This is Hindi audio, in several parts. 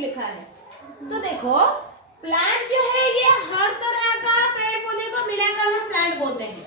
लिखा है। तो देखो प्लांट जो है ये हर तरह का पेड़ पौधे को मिलाकर हम प्लांट बोलते हैं।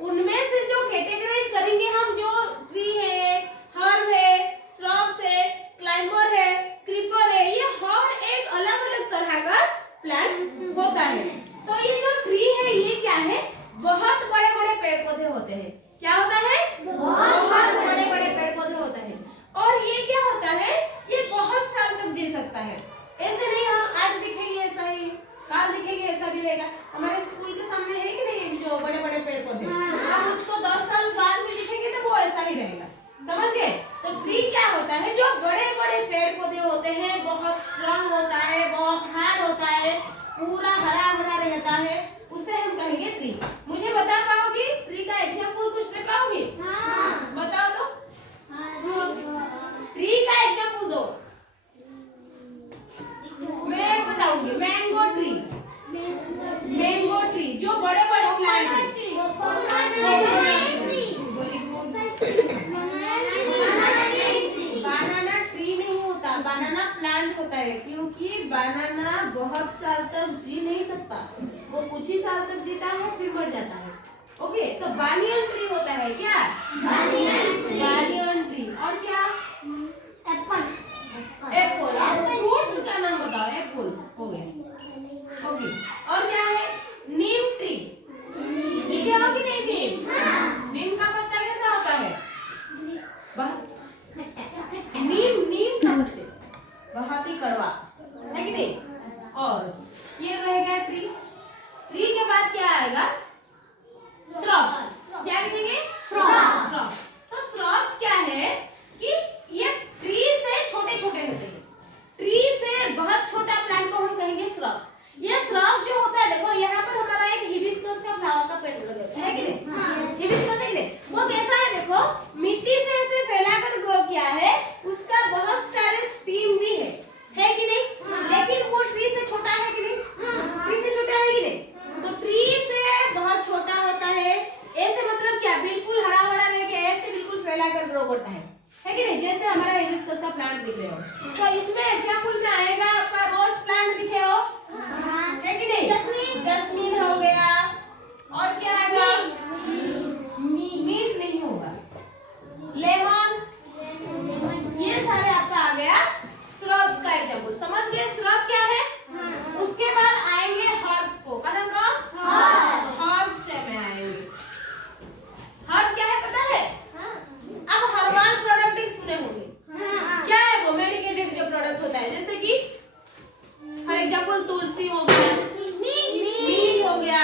उनमें से जो कैटेगराइज करेंगे हम, जो ट्री है, हर्ब है, श्रब्स है, क्लाइंबर है, क्रीपर है, ये हर एक अलग अलग तरह का प्लांट होता है। तो ये जो ट्री है ये क्या है, बहुत बड़े बड़े पेड़ पौधे होते हैं। क्या होता है? बहुत बड़े बड़े पेड़ पौधे होते हैं। और ये क्या होता है, ये बहुत साल तक जी सकता है। ऐसे नहीं हम आज दिखेंगे ऐसा ही, काल दिखेंगे ऐसा भी रहेगा। हमारे स्कूल के सामने है कि नहीं जो बड़े बड़े पेड़ पौधे, हम उसको 10 साल बाद में दिखेंगे तो वो ऐसा ही रहेगा। समझ गए? तो ट्री क्या होता है, जो बड़े बड़े पेड़ पौधे होते हैं, बहुत स्ट्रांग होता है, बहुत हार्ड होता है, पूरा हरा भरा रहता है, उसे हम कहेंगे ट्री। मुझे बता पाओगी ट्री का एग्जांपल कुछ दे पाओगी? बताओ तो। ट्री का एग्जांपल दो। मैं बताऊंगी। मैंगो ट्री, मैंगो ट्री जो बड़े बड़े प्लांट है। Very good. बनाना ट्री नहीं होता, बनाना प्लांट होता है, क्योंकि बनाना बहुत साल तक जी नहीं सकता, वो कुछ ही साल तक जीता है फिर मर जाता है। ओके, तो बानियन ट्री होता है। क्या? Banyan tree. और क्या? एप्पल। फ्रूट्स का नाम बताओ। एप्पल हो गया। ओके, और क्या है? नीम ट्री। देखे हो कि नहीं नीम? नीम का पत्ता कैसा होता है? नीम का पत्ते बहुत ही कड़वा है कि नहीं? और ये रह गया ट्री। ट्री के बाद क्या आएगा? श्रब्स। क्या लिखेंगे? श्रब्स। तो श्रब्स क्या है कि ये ट्री से छोटे छोटे होते हैं। ट्री से बहुत छोटा प्लांट को हम कहेंगे श्रब। ये श्रब जो होता है, देखो यहाँ पर हमारा एक हिबिस्कस का फ्लावर का पेड़ लगा है कि नहीं? हिबिस्कस देखिए वो कैसा है, देखो मिट्टी से ऐसे फैलाकर ग्रो किया है, उसका बहुत सारे स्टीम भी है कि नहीं? लेकिन वो ट्री से छोटा है कि नहीं? ट्री से छोटा है कि नहीं? तो ट्री से बहुत छोटा होता है। ऐसे मतलब क्या, बिल्कुल हरा भरा लेके ऐसे बिल्कुल फैलाकर ग्रो करता है कि नहीं? जैसे हमारा हिबिस्कस का प्लांट दिख रहे हो। तो इसमें एग्जांपल में आएगा आपका रोज प्लांट दिखे हो है कि नहीं? जस्मीन हो गया। और क्या आएगा? मींट नहीं होगा, लेमन, ये सारे आपका आ गया श्रब्स का एग्जांपल। समझ गए श्रब क्या है? उसके बाद आएंगे हर्ब्स को। कहाँ का? हर्ब्स से में आएंगे। हर्ब क्या है पता है? अब हर्बल प्रोडक्ट एक सुने होंगे। क्या है वो? मेडिकेटेड जो प्रोडक्ट होता है, जैसे कि फॉर एग्जांपल तुलसी हो गया, नीम हो गया,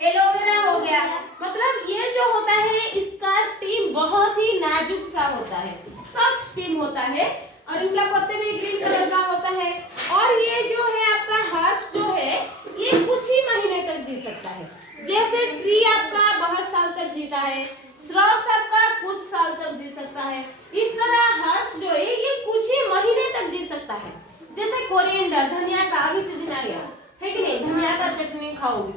एलोवेरा हो गया। मतलब ये जो होता है इसका स्टीम बहुत ही नाजुक सा होता है, सॉफ्ट स्टीम होता है, और इनका पत्ते भी ग्रीन कलर का होता है। और ये जो है आपका हर्ब जो है ये कुछ ही महीने तक जी सकता है। जैसे ट्री आपका बहुत साल तक जीता है, श्रब्स आपका कुछ साल तक जी सकता है, इस तरह हर्ब जो है ये कुछ ही महीने तक जी सकता है। जैसे कोरिएंडर, धनिया का अभी सीजन आ गया है कि नहीं? धनिया का चटनी खाओगी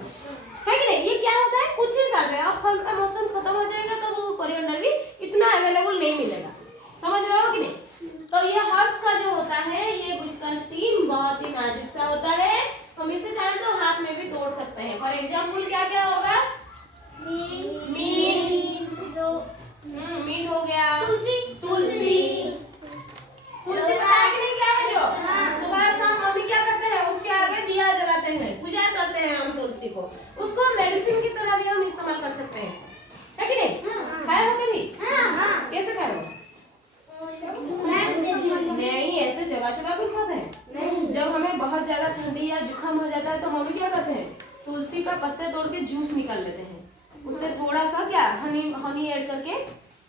है कि नहीं? ये क्या होता है, कुछ ही साल में। अब फल का मौसम खत्म हो जाएगा तो वो कोरिएंडर भी इतना अवेलेबल नहीं मिलेगा। समझ रहे हो कि नहीं? तो ये हर्ब्स का जो होता है ये इसका स्टीम बहुत ही नाजुक सा होता है। हम इसे चाहे तो हाथ में भी तोड़ सकते हैं। फॉर एग्जाम्पल क्या क्या होगा? मीट हो गया, तुलसी पता है कि नहीं क्या है? जो सुबह शाम मम्मी क्या करते हैं, उसके आगे दिया जलाते हैं, पूजा करते हैं हम तुलसी को। उसको मेडिसिन की तरह भी हम इस्तेमाल कर सकते हैं, है कि नहीं? खाए हो कभी? कैसे खाए हो? नहीं, ऐसे चबा चबा कर खाते हैं। जब हमें बहुत ज्यादा ठंडी या जुकाम हो जाता है तो मम्मी क्या करते हैं, तुलसी का पत्ते तोड़ के जूस निकाल लेते हैं, उससे थोड़ा सा क्या हनी ऐड करके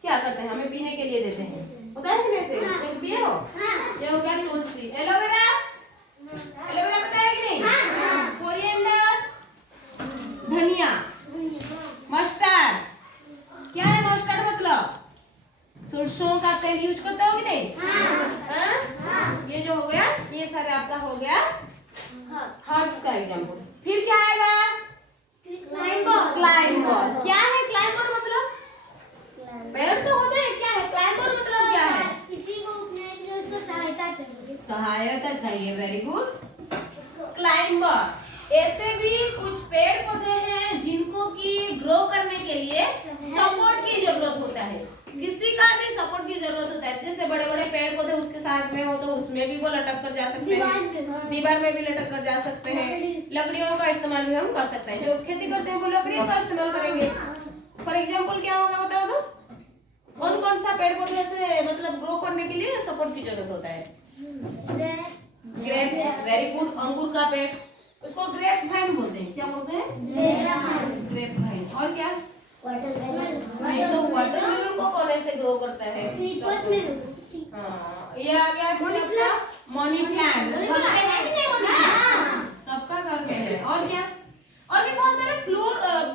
क्या करते हैं, हमें पीने के लिए देते हैं। पता है कि कैसे? पिए हो? ये हो गया तुलसी। एलोवेरा, एलोवेरा पता है कि नहीं? कोरिएंडर, धनिया, मस्टर्ड। क्या है मस्टर्ड? मतलब सरसों का तेल यूज करते हो कि नहीं? ये जो हो गया ये सारे आपका हो गया हर्ब्स का एग्जांपल। फिर क्या आएगा? क्लाइंबर। क्या है क्लाइंबर? मतलब पेड़ तो होते हैं। क्या है क्लाइंबर? मतलब क्या है? किसी को उठने के लिए उसको सहायता सहायता चाहिए, वेरी गुड। क्लाइंबर, ऐसे भी कुछ पेड़ पौधे हैं जिनको की ग्रो करने के लिए सपोर्ट की जरूरत होता है। किसी का भी सपोर्ट की जरूरत होता है, जैसे बड़े बड़े पेड़ पौधे उसके साथ में हो तो उसमें भी वो लटक कर जा सकते हैं, दीवार में भी लटक कर जा सकते हैं। लकड़ियों का इस्तेमाल भी हम कर सकते हैं, जो खेती करते हैं वो लकड़ियों का इस्तेमाल करेंगे। फॉर एग्जाम्पल क्या होगा बताओ तो, कौन कौन सा पेड़ पौधे से मतलब ग्रो करने के लिए सपोर्ट की जरूरत होता है? Grape, very good. अंगूर का पेड़, उसको ग्रेप वाइन बोलते हैं। क्या बोलते हैं? Grape wine. और क्या? नहीं तो वाटरमेलन को कौन ऐसे ग्रो करता है? हाँ, ये आ गया मनी प्लांट। सबका घर में है। और क्या? और भी बहुत सारे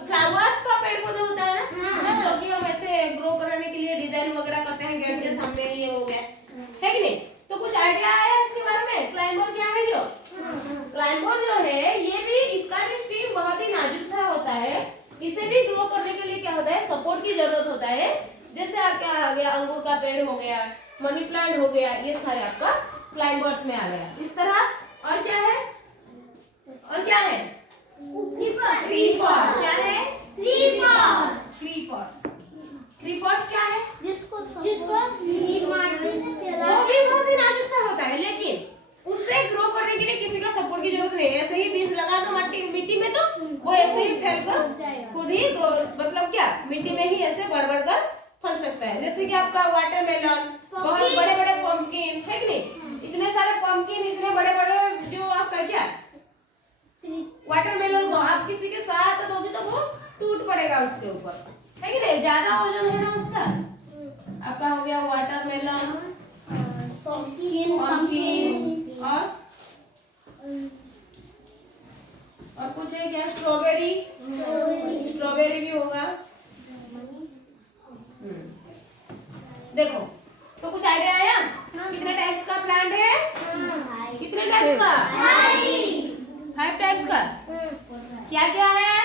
फ्लावर्स का पेड़ पौधे होता है ना, जिसको कि हम ऐसे ग्रो कराने के लिए डिजाइन वगैरह करते हैं। गेट के सामने ये हो गया है कि नहीं? तो कुछ आइडिया आया इसके बारे में? क्लाइंबर क्या है? जो क्लाइंबर जो है, ये भी इसका भी स्टीम बहुत ही नाजुक सा होता है। इसे भी ग्रो करने के लिए क्या होता है? सपोर्ट की जरूरत होता है। जैसे आपका आ गया अंगूर का पेड़ हो गया, मनी प्लांट हो गया, ये सारे आपका क्लाइंबर्स में आ गया। इस तरह और क्या है? और क्या है? क्रीपर। क्या है? क्रीपर्स क्या है? वो भी बहुत ही नाजुक सा होता है, लेकिन उससे ग्रो करने के लिए किसी का सपोर्ट की जरूरत नहीं है। ऐसे ही बीज लगा दो मिट्टी में, तो वो ऐसे ही फैलकर खुद ही ग्रो, मतलब क्या मिट्टी में ही ऐसे बढ़ कर फल सकता है। जैसे कि आपका वाटरमेलन, बहुत बड़े बड़े पंपकिन है कि नहीं? इतने सारे पंपकिन, इतने बड़े बड़े, जो आपका क्या वाटरमेलन को आप किसी के साथ दोगे तो वो टूट पड़ेगा उसके ऊपर, है कि नहीं? ज्यादा वजन है ना उसका। आपका हो गया वाटरमेलन, पंपकिन, और कुछ है क्या? स्ट्रॉबेरी भी होगा। देखो तो कुछ आइडिया आया? कितने टाइप्स का प्लांट है? कितने टाइप्स का? 5 टाइप्स का। क्या क्या है?